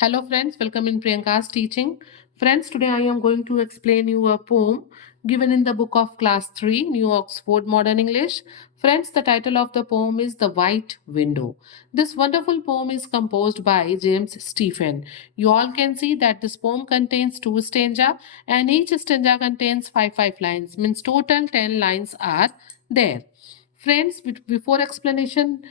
Hello friends, welcome in Priyanka's teaching. Friends, today I am going to explain you a poem given in the book of class 3, New Oxford Modern English. Friends, the title of the poem is The White Window. This wonderful poem is composed by James Stephen. You all can see that this poem contains 2 stanza and each stanza contains 5 lines, means total 10 lines are there. Friends, before explanation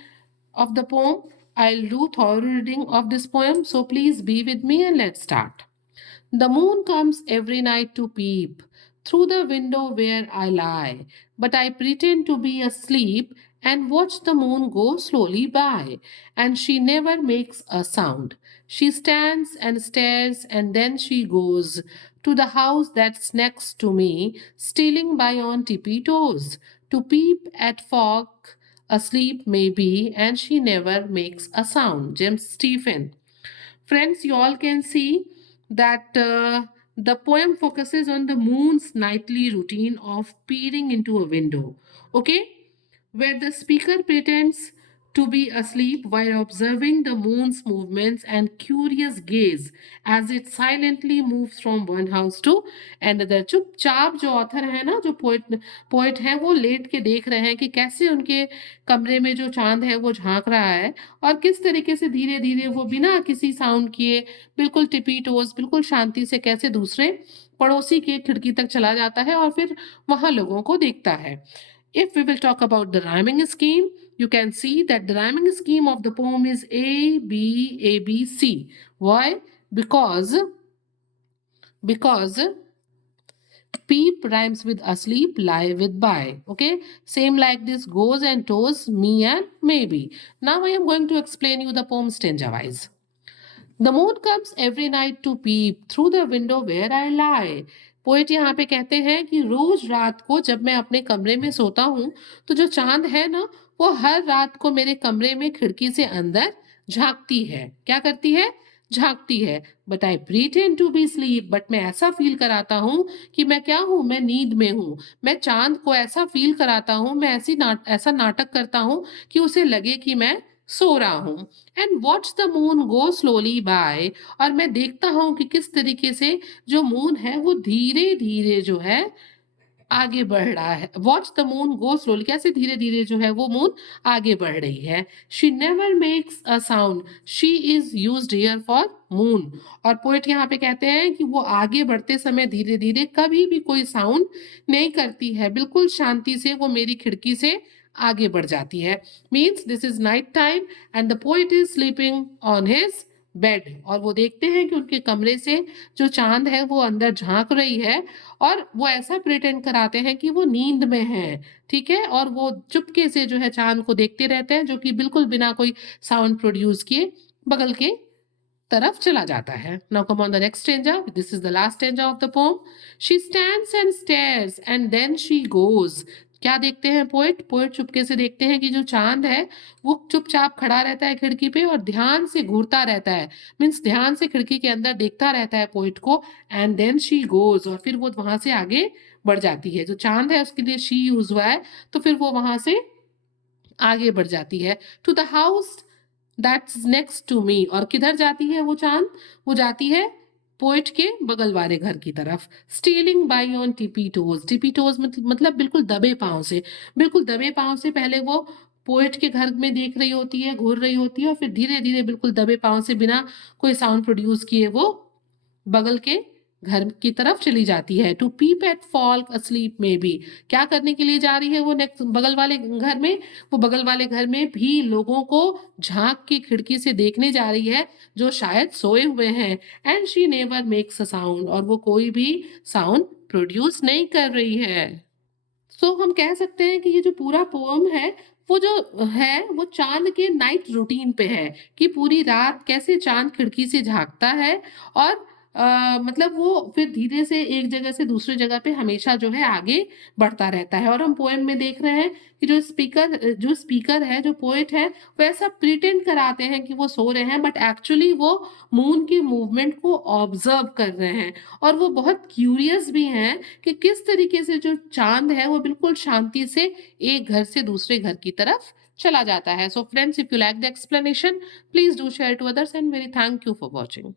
of the poem, I'll do thorough reading of this poem, so please be with me and let's start. The moon comes every night to peep through the window where I lie, but I pretend to be asleep and watch the moon go slowly by, and she never makes a sound. She stands and stares, and then she goes to the house that's next to me, stealing by on tippy toes, to peep at folk asleep maybe, and she never makes a sound. James Stephen. Friends, you all can see that the poem focuses on the moon's nightly routine of peering into a window, okay, where the speaker pretends to be asleep while observing the moon's movements and curious gaze as it silently moves from one house to another. चुपचाप जो author है ना, जो poet है, वो late के देख रहे हैं कि कैसे उनके कमरे में जो चांद है वो झांक रहा है और किस तरीके से धीरे धीरे वो बिना किसी साउंड किए बिल्कुल टिपी टोज बिल्कुल शांति से कैसे दूसरे पड़ोसी के खिड़की तक चला जाता है और फिर वहां लोगों को देखता है. If we will talk about the rhyming scheme, you can see that the rhyming scheme of the poem is A, B, A, B, C. Why? Because peep rhymes with asleep, lie with by. Okay, same like this, goes and toes, me and maybe. Now I am going to explain you the poem stanza wise. The moon comes every night to peep through the window where I lie. Poet यहाँ पे कहते हैं कि रोज रात को जब मैं अपने कमरे में सोता हूँ तो जो चांद है ना, वो हर रात को मेरे कमरे में खिड़की से अंदर झांकती है. क्या करती है? झांकती है. But I pretend to be sleep, but मैं ऐसा फील कराता हूँ कि मैं क्या हूँ, मैं नींद में हूँ. मैं चांद को ऐसा फील कराता हूँ, मैं ऐसा नाटक करता हूँ कि उसे लगे कि मैं सो रहा हूँ. And watch the moon go slowly by, और मैं देखता हूँ कि किस तरीके से जो मून है वो धीरे धीरे जो है आगे बढ़ रहा है. Watch the moon go slowly, कैसे धीरे धीरे जो है वो मून आगे बढ़ रही है. She never makes a sound, she is used here for moon. और पोएट यहाँ पे कहते हैं कि वो आगे बढ़ते समय धीरे धीरे कभी भी कोई साउंड नहीं करती है, बिल्कुल शांति से वो मेरी खिड़की से आगे बढ़ जाती है. Means this is night time and the poet is sleeping on his bed. और वो देखते हैं कि उनके कमरे से जो चांद है वो अंदर झांक रही है और वो ऐसा प्रिटेंड कराते हैं कि वो नींद में है. ठीक है, और वो चुपके से जो है चांद को देखते रहते हैं, जो कि बिल्कुल बिना कोई साउंड प्रोड्यूस किए बगल के तरफ चला जाता है. Now come on the next stanza. This is the last stanza of the poem. She stands and stares and then she goes. क्या देखते हैं पोएट? पोएट चुपके से देखते हैं कि जो चांद है वो चुपचाप खड़ा रहता है खिड़की पे और ध्यान से घूरता रहता है. मीन्स ध्यान से खिड़की के अंदर देखता रहता है पोएट को. एंड देन शी गोज, और फिर वो वहां से आगे बढ़ जाती है. जो चांद है उसके लिए शी यूज हुआ है, तो फिर वो वहां से आगे बढ़ जाती है. To the house that's next to me, और किधर जाती है वो चांद? वो जाती है पोएट के बगल वाले घर की तरफ. Stealing by on tippy toes. Tippy toes मतलब बिल्कुल दबे पांव से. बिल्कुल दबे पांव से पहले वो पोएट के घर में देख रही होती है, घूर रही होती है, और फिर धीरे धीरे बिल्कुल दबे पांव से बिना कोई साउंड प्रोड्यूस किए वो बगल के घर की तरफ चली जाती है. To peep at folk asleep में भी. क्या करने के लिए जा रही है वो नेक्स्ट बगल वाले घर में? वो बगल वाले घर में भी लोगों को झांक की खिड़की से देखने जा रही है जो शायद सोए हुए हैं. And she never makes a sound, और वो कोई भी साउंड प्रोड्यूस नहीं कर रही है. सो हम कह सकते हैं कि ये जो पूरा पोएम है वो जो है वो चांद के नाइट रूटीन पे है कि पूरी रात कैसे चांद खिड़की से झांकता है और मतलब वो फिर धीरे से एक जगह से दूसरी जगह पे हमेशा जो है आगे बढ़ता रहता है. और हम पोएम में देख रहे हैं कि जो स्पीकर है, जो पोएट है, वो ऐसा प्रिटेंड कराते हैं कि वो सो रहे हैं, बट एक्चुअली वो मून की मूवमेंट को ऑब्जर्व कर रहे हैं. और वो बहुत क्यूरियस भी हैं कि किस तरीके से जो चांद है वो बिल्कुल शांति से एक घर से दूसरे घर की तरफ चला जाता है. So friends, if you like the explanation, please do share to others and very thank you for watching.